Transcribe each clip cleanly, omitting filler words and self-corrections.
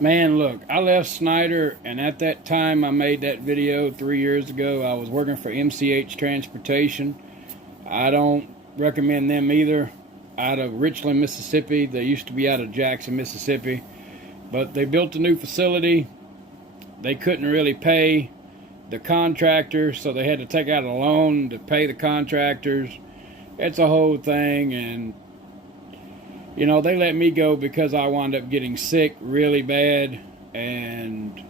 Man, look, I left Snyder, and at that time I made that video 3 years ago. I was working for MCH Transportation. I don't recommend them either. Out of Richland, Mississippi. They used to be out of Jackson, Mississippi. But they built a new facility. They couldn't really pay the contractors, so they had to take out a loan to pay the contractors. It's a whole thing, and you know, they let me go because I wound up getting sick really bad, and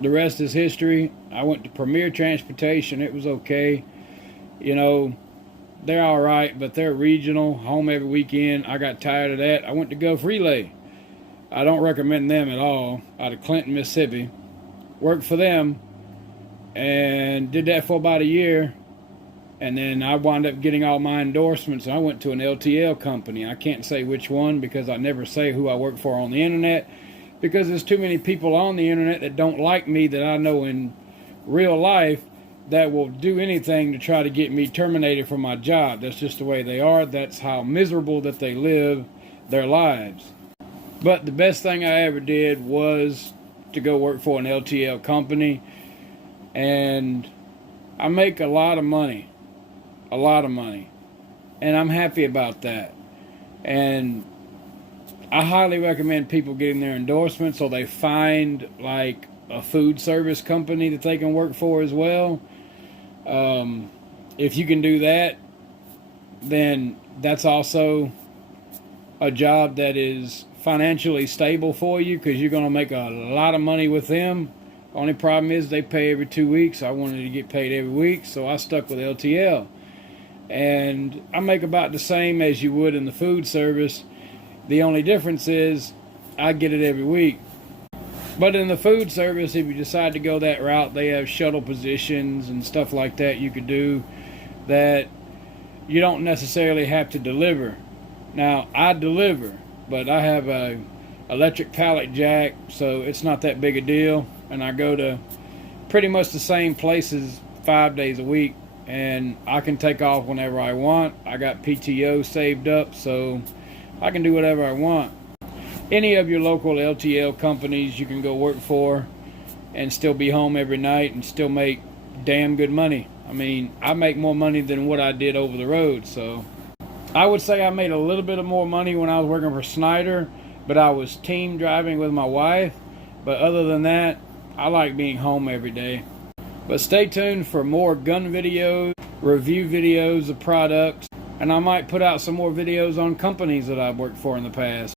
the rest is history. I went to Premier Transportation. It was okay. You know, they're all right, but they're regional, home every weekend. I got tired of that. I went to Gulf Relay. I don't recommend them at all, out of Clinton, Mississippi. Worked for them and did that for about a year. And then I wound up getting all my endorsements, and I went to an LTL company. I can't say which one because I never say who I work for on the internet, because there's too many people on the internet that don't like me that I know in real life that will do anything to try to get me terminated from my job. That's just the way they are. That's how miserable that they live their lives. But the best thing I ever did was to go work for an LTL company, and I make a lot of money. A lot of money, and I'm happy about that. And I highly recommend people getting their endorsements, so they find like a food service company that they can work for as well. If you can do that, then that's also a job that is financially stable for you, because you're going to make a lot of money with them. Only problem is they pay every 2 weeks. I wanted to get paid every week, so I stuck with LTL. And I make about the same as you would in the food service. The only difference is I get it every week. But in the food service, if you decide to go that route, they have shuttle positions and stuff like that you could do that you don't necessarily have to deliver. Now, I deliver, but I have a electric pallet jack, so it's not that big a deal. And I go to pretty much the same places 5 days a week. And I can take off whenever I want. I got PTO saved up, so I can do whatever I want. Any of your local LTL companies you can go work for and still be home every night and still make damn good money. I mean, I make more money than what I did over the road. So I would say I made a little bit of more money when I was working for Snyder, but I was team driving with my wife. But other than that, I like being home every day. But stay tuned for more gun videos, review videos of products, and I might put out some more videos on companies that I've worked for in the past.